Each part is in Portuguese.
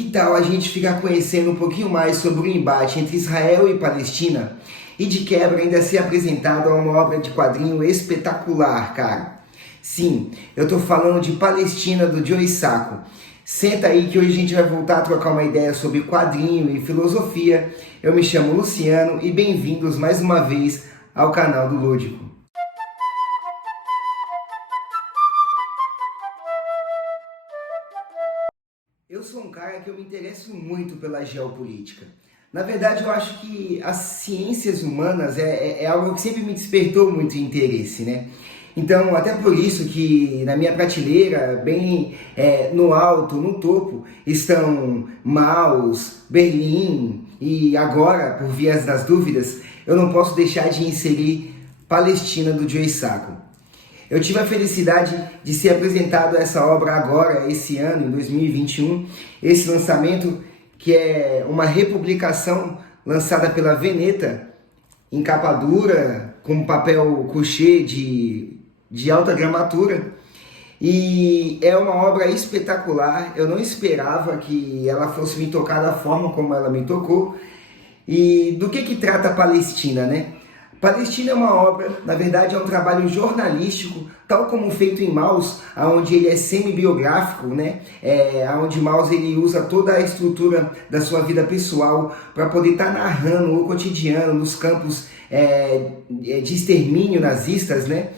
Que tal a gente ficar conhecendo um pouquinho mais sobre o embate entre Israel e Palestina e de quebra ainda ser apresentado a uma obra de quadrinho espetacular, cara? Sim, eu tô falando de Palestina do Joe Sacco. Senta aí que hoje a gente vai voltar a trocar uma ideia sobre quadrinho e filosofia. Eu me chamo Luciano e bem-vindos mais uma vez ao canal do Lúdico. Eu sou um cara que eu me interesso muito pela geopolítica. Na verdade, eu acho que as ciências humanas é algo que sempre me despertou muito interesse, né? Então, até por isso que na minha prateleira, bem no alto, no topo, estão Maus, Berlim e agora, por vias das dúvidas, eu não posso deixar de inserir Palestina do Joe Sacco. Eu tive a felicidade de ser apresentado a essa obra agora, esse ano, em 2021, esse lançamento que é uma republicação lançada pela Veneta, em capa dura, com papel couché de alta gramatura, e é uma obra espetacular. Eu não esperava que ela fosse me tocar da forma como ela me tocou. E do que trata a Palestina, né? Palestina é uma obra, na verdade é um trabalho jornalístico, tal como feito em Maus, onde ele é semi-biográfico, né? Onde Maus ele usa toda a estrutura da sua vida pessoal para poder estar narrando o cotidiano nos campos de extermínio nazistas, né?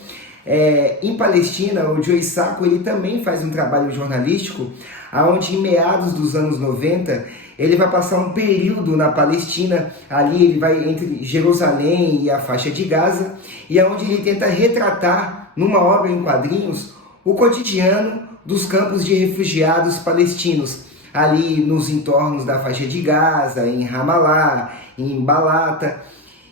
Em Palestina, o Joe Sacco ele também faz um trabalho jornalístico, onde em meados dos anos 90 ele vai passar um período na Palestina, ali ele vai entre Jerusalém e a faixa de Gaza, e é onde ele tenta retratar, numa obra em quadrinhos, o cotidiano dos campos de refugiados palestinos, ali nos entornos da faixa de Gaza, em Ramallah, em Balata.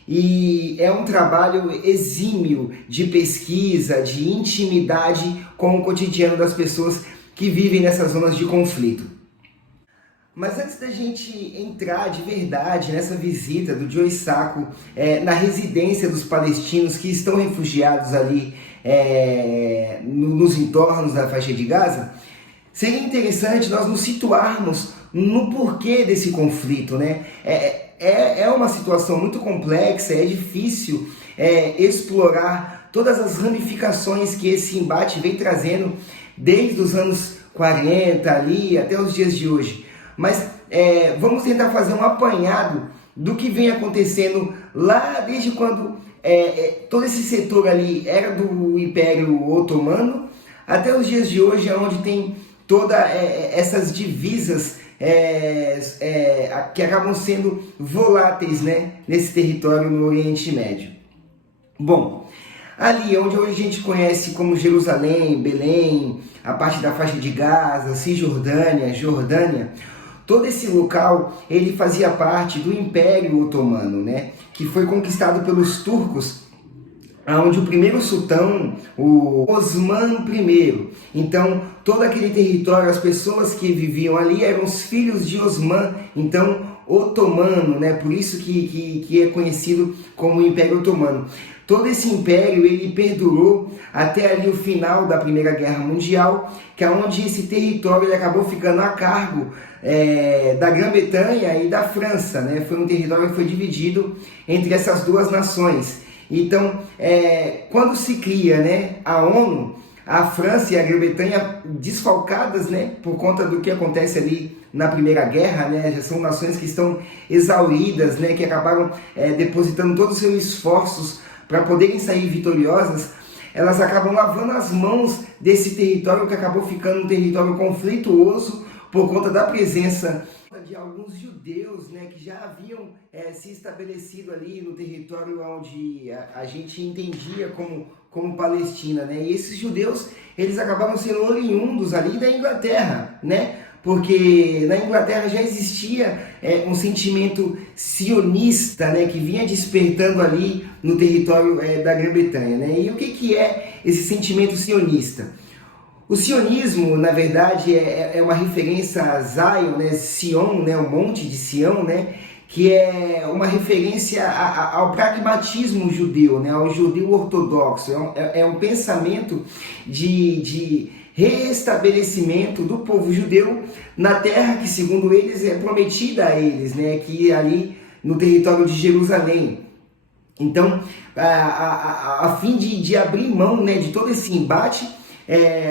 E é um trabalho exímio de pesquisa, de intimidade com o cotidiano das pessoas que vivem nessas zonas de conflito. Mas antes da gente entrar de verdade nessa visita do Joe Sacco na residência dos palestinos que estão refugiados ali nos entornos da faixa de Gaza, seria interessante nós nos situarmos no porquê desse conflito, né? É uma situação muito complexa, é difícil explorar todas as ramificações que esse embate vem trazendo desde os anos 40 ali até os dias de hoje. Mas vamos tentar fazer um apanhado do que vem acontecendo lá desde quando todo esse setor ali era do Império Otomano até os dias de hoje, onde tem todas essas divisas que acabam sendo voláteis, né, nesse território no Oriente Médio. Bom, ali onde hoje a gente conhece como Jerusalém, Belém, a parte da faixa de Gaza, Cisjordânia, Jordânia, todo esse local ele fazia parte do Império Otomano, né, que foi conquistado pelos turcos, onde o primeiro sultão, o Osman I, então todo aquele território, as pessoas que viviam ali eram os filhos de Osman, então otomano, né? Por isso que é conhecido como Império Otomano. Todo esse império ele perdurou até ali o final da Primeira Guerra Mundial, que é onde esse território ele acabou ficando a cargo da Grã-Bretanha e da França, né? Foi um território que foi dividido entre essas duas nações. Então, quando se cria, né, a ONU, a França e a Grã-Bretanha desfalcadas, né, por conta do que acontece ali na Primeira Guerra, né, já são nações que estão exauridas, né, que acabaram depositando todos os seus esforços para poderem sair vitoriosas, elas acabam lavando as mãos desse território que acabou ficando um território conflituoso por conta da presença de alguns judeus, né, que já haviam se estabelecido ali no território onde a gente entendia como Palestina, né? E esses judeus, eles acabaram sendo oriundos ali da Inglaterra, né? Porque na Inglaterra já existia um sentimento sionista, né, que vinha despertando ali no território da Grã-Bretanha, né? E o que é esse sentimento sionista? O sionismo, na verdade, é uma referência a Zion, né, Sion, né, o Monte de Sião, né, que é uma referência ao pragmatismo judeu, né, ao judeu ortodoxo. É um pensamento de reestabelecimento do povo judeu na terra que, segundo eles, é prometida a eles, né, que é ali no território de Jerusalém. Então, a fim de abrir mão, né, de todo esse embate,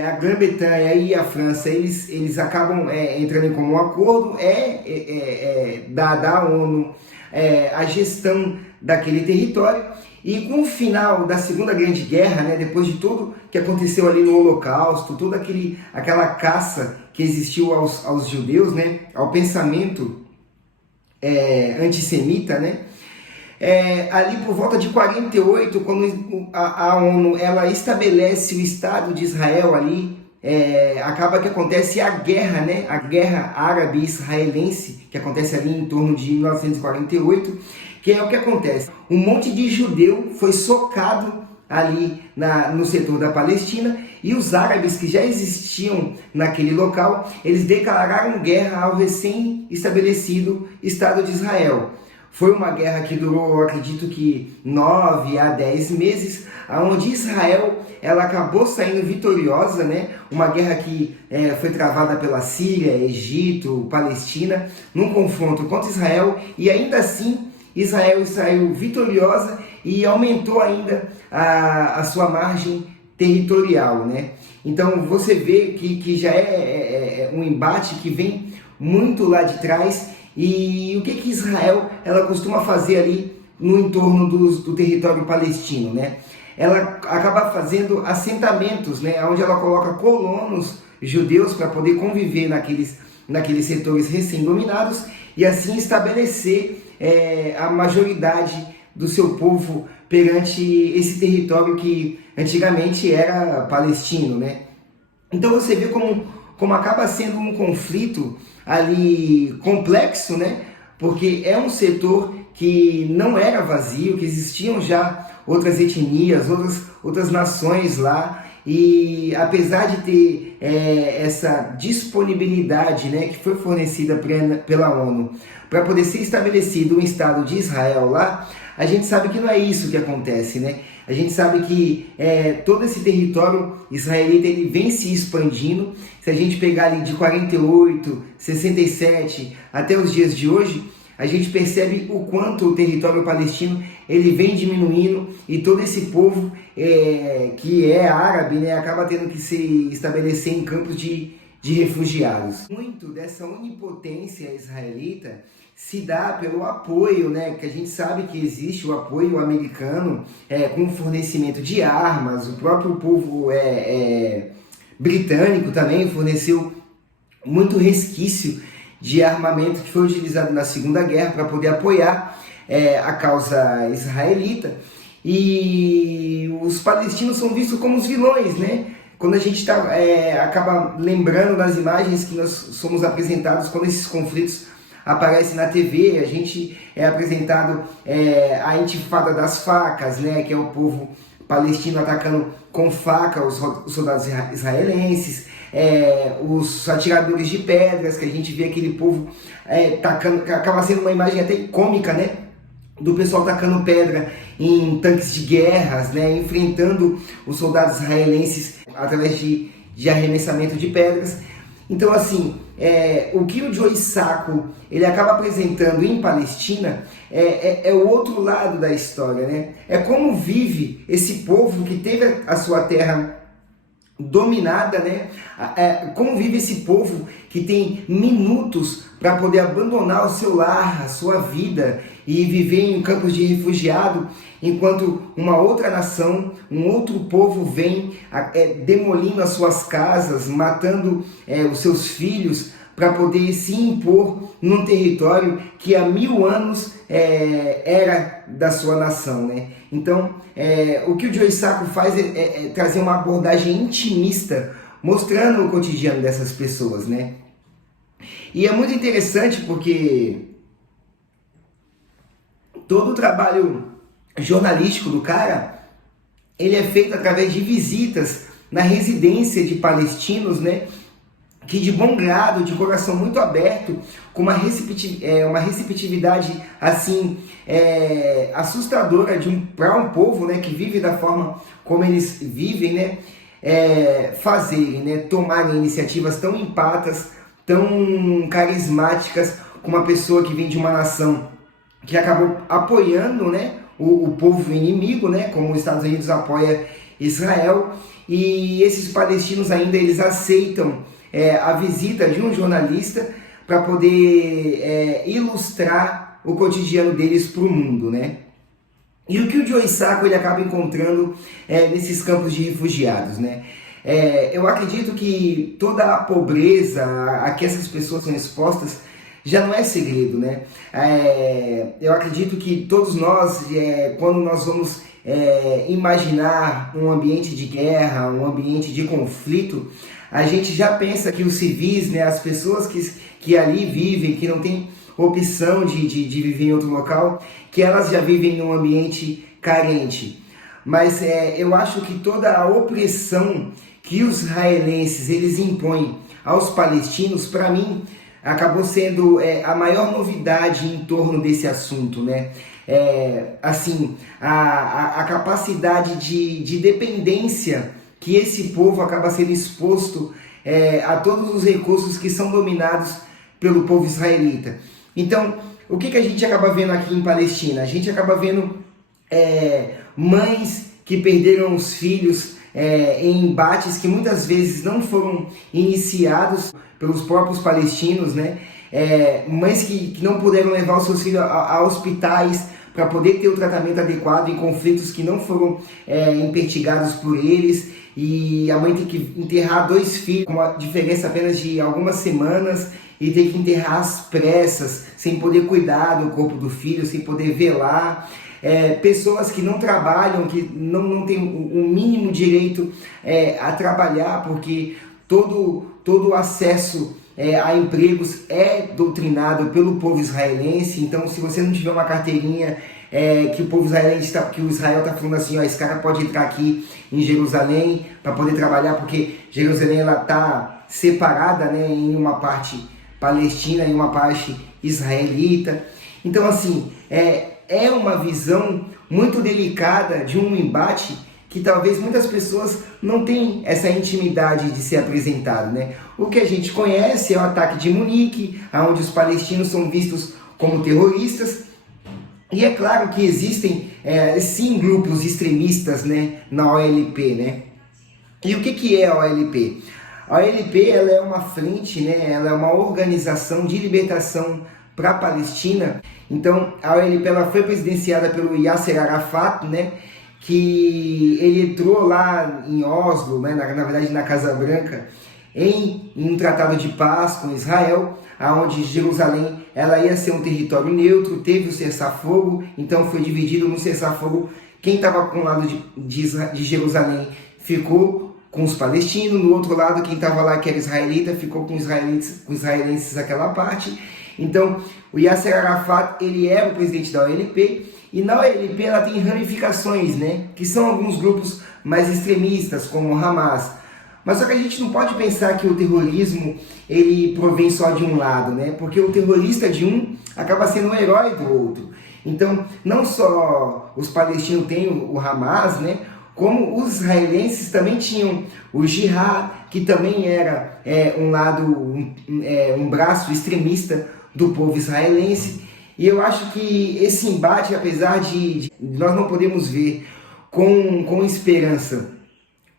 a Grã-Bretanha e a França, eles acabam entrando em comum acordo, da ONU a gestão daquele território. E com o final da Segunda Grande Guerra, né, depois de tudo que aconteceu ali no Holocausto, toda aquela caça que existiu aos judeus, né, ao pensamento antissemita, né, ali por volta de 48, quando a ONU ela estabelece o Estado de Israel ali, acaba que acontece a guerra, né, a guerra árabe-israelense, que acontece ali em torno de 1948, que é o que acontece. Um monte de judeu foi socado ali no setor da Palestina, e os árabes que já existiam naquele local, eles declararam guerra ao recém-estabelecido Estado de Israel. Foi uma guerra que durou, eu acredito que 9 a 10 meses, onde Israel ela acabou saindo vitoriosa, né? Uma guerra que foi travada pela Síria, Egito, Palestina, num confronto contra Israel, e ainda assim Israel saiu vitoriosa e aumentou ainda a sua margem territorial, né? Então você vê que já é um embate que vem muito lá de trás. E o que Israel ela costuma fazer ali no entorno do território palestino, né? Ela acaba fazendo assentamentos, né? Onde ela coloca colonos judeus para poder conviver naqueles setores recém-dominados e assim estabelecer a majoridade do seu povo perante esse território que antigamente era palestino, né? Então você vê como acaba sendo um conflito ali complexo, né? Porque é um setor que não era vazio, que existiam já outras etnias, outras nações lá, e apesar de ter essa disponibilidade, né, que foi fornecida pela ONU para poder ser estabelecido um Estado de Israel lá, a gente sabe que não é isso que acontece, né? A gente sabe que todo esse território israelita ele vem se expandindo. Se a gente pegar ali de 48, 67 até os dias de hoje, a gente percebe o quanto o território palestino ele vem diminuindo, e todo esse povo que é árabe, né, acaba tendo que se estabelecer em campos de refugiados. Muito dessa onipotência israelita se dá pelo apoio, né, que a gente sabe que existe o apoio americano com o fornecimento de armas. O próprio povo britânico também forneceu muito resquício de armamento que foi utilizado na Segunda Guerra para poder apoiar a causa israelita. E os palestinos são vistos como os vilões, né? Quando a gente acaba lembrando das imagens que nós somos apresentados quando esses conflitos aparecem na TV, a gente é apresentado a intifada das facas, né? Que é o povo palestino atacando com faca os soldados israelenses, os atiradores de pedras, que a gente vê aquele povo tacando, que acaba sendo uma imagem até cômica, né? Do pessoal tacando pedra em tanques de guerras, né? Enfrentando os soldados israelenses através de arremessamento de pedras. Então, assim, o que o Joey Sacco ele acaba apresentando em Palestina é o outro lado da história, né? É como vive esse povo que teve a sua terra dominada, né? Como vive esse povo que tem minutos para poder abandonar o seu lar, a sua vida e viver em campos de refugiado, enquanto uma outra nação, um outro povo vem demolindo as suas casas, matando os seus filhos para poder se impor num território que há 1000 anos era da sua nação, né? Então, o que o Joey Sacco faz é trazer uma abordagem intimista, mostrando o cotidiano dessas pessoas, né? E é muito interessante porque todo o trabalho jornalístico do cara, ele é feito através de visitas na residência de palestinos, né? Que de bom grado, de coração muito aberto, com uma receptividade assim assustadora para um povo, né, que vive da forma como eles vivem, né? fazerem, né, tomarem iniciativas tão empatas, tão carismáticas, com uma pessoa que vem de uma nação que acabou apoiando, né, o povo inimigo, né, como os Estados Unidos apoia Israel, e esses palestinos ainda eles aceitam a visita de um jornalista para poder ilustrar o cotidiano deles para o mundo, né? E o que o Joe Sacco ele acaba encontrando nesses campos de refugiados, né? Eu acredito que toda a pobreza a que essas pessoas são expostas já não é segredo, né? Eu acredito que todos nós, quando nós vamos imaginar um ambiente de guerra, um ambiente de conflito, a gente já pensa que os civis, né, as pessoas que ali vivem, que não têm opção de viver em outro local, que elas já vivem num ambiente carente. Mas eu acho que toda a opressão que os israelenses eles impõem aos palestinos, para mim, acabou sendo a maior novidade em torno desse assunto, né? Assim, a capacidade de dependência que esse povo acaba sendo exposto a todos os recursos que são dominados pelo povo israelita. Então, o que a gente acaba vendo aqui em Palestina? A gente acaba vendo mães que perderam os filhos em embates que muitas vezes não foram iniciados pelos próprios palestinos, né? Mães que não puderam levar os seus filhos a hospitais para poder ter o tratamento adequado em conflitos que não foram investigados por eles, e a mãe tem que enterrar 2 filhos com uma diferença apenas de algumas semanas e tem que enterrar às pressas, sem poder cuidar do corpo do filho, sem poder velar. Pessoas que não trabalham, que não têm o mínimo direito a trabalhar, porque todo o acesso a empregos é doutrinado pelo povo israelense. Então, se você não tiver uma carteirinha que o povo israelense que o Israel está falando assim, ó, esse cara pode entrar aqui em Jerusalém para poder trabalhar, porque Jerusalém ela está separada, né, em uma parte palestina e uma parte israelita. Então, assim, é uma visão muito delicada de um embate que talvez muitas pessoas não tenham essa intimidade de ser apresentado, né? O que a gente conhece é o ataque de Munique, onde os palestinos são vistos como terroristas, e é claro que existem sim grupos extremistas, né, na OLP, né? E o que é a OLP? A OLP ela é uma frente, né? Ela é uma organização de libertação para a Palestina. Então a OLP ela foi presidenciada pelo Yasser Arafat, né? Que ele entrou lá em Oslo, né? Na verdade na Casa Branca, em um tratado de paz com Israel, onde Jerusalém ela ia ser um território neutro, teve o cessar-fogo, então foi dividido no cessar-fogo. Quem estava com o lado de Jerusalém ficou com os palestinos, no outro lado quem estava lá, que era israelita, ficou com os israelenses aquela parte. Então o Yasser Arafat ele era o presidente da OLP, e na OLP ela tem ramificações, né, que são alguns grupos mais extremistas, como o Hamas. Mas só que a gente não pode pensar que o terrorismo ele provém só de um lado, né? Porque o terrorista de um acaba sendo um herói do outro. Então, não só os palestinos têm o Hamas, né? Como os israelenses também tinham o Jihad, que também era um lado, um braço extremista do povo israelense. E eu acho que esse embate, apesar de nós não podemos ver com esperança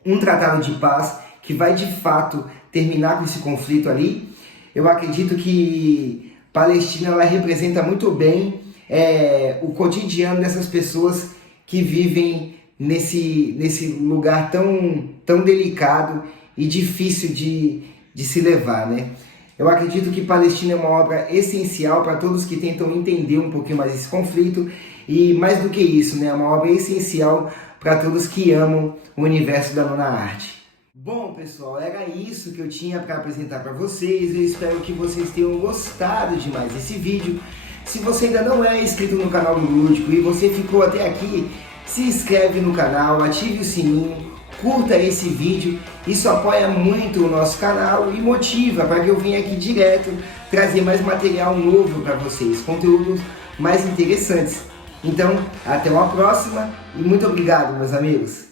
um tratado de paz que vai de fato terminar com esse conflito ali, eu acredito que Palestina ela representa muito bem o cotidiano dessas pessoas que vivem nesse lugar tão delicado e difícil de se levar, né? Eu acredito que Palestina é uma obra essencial para todos que tentam entender um pouquinho mais esse conflito, e mais do que isso, né, é uma obra essencial para todos que amam o universo da nona arte. Bom, pessoal, era isso que eu tinha para apresentar para vocês. Eu espero que vocês tenham gostado demais desse vídeo. Se você ainda não é inscrito no canal do Lúdico e você ficou até aqui, se inscreve no canal, ative o sininho, curta esse vídeo. Isso apoia muito o nosso canal e motiva para que eu venha aqui direto trazer mais material novo para vocês, conteúdos mais interessantes. Então, até uma próxima e muito obrigado, meus amigos!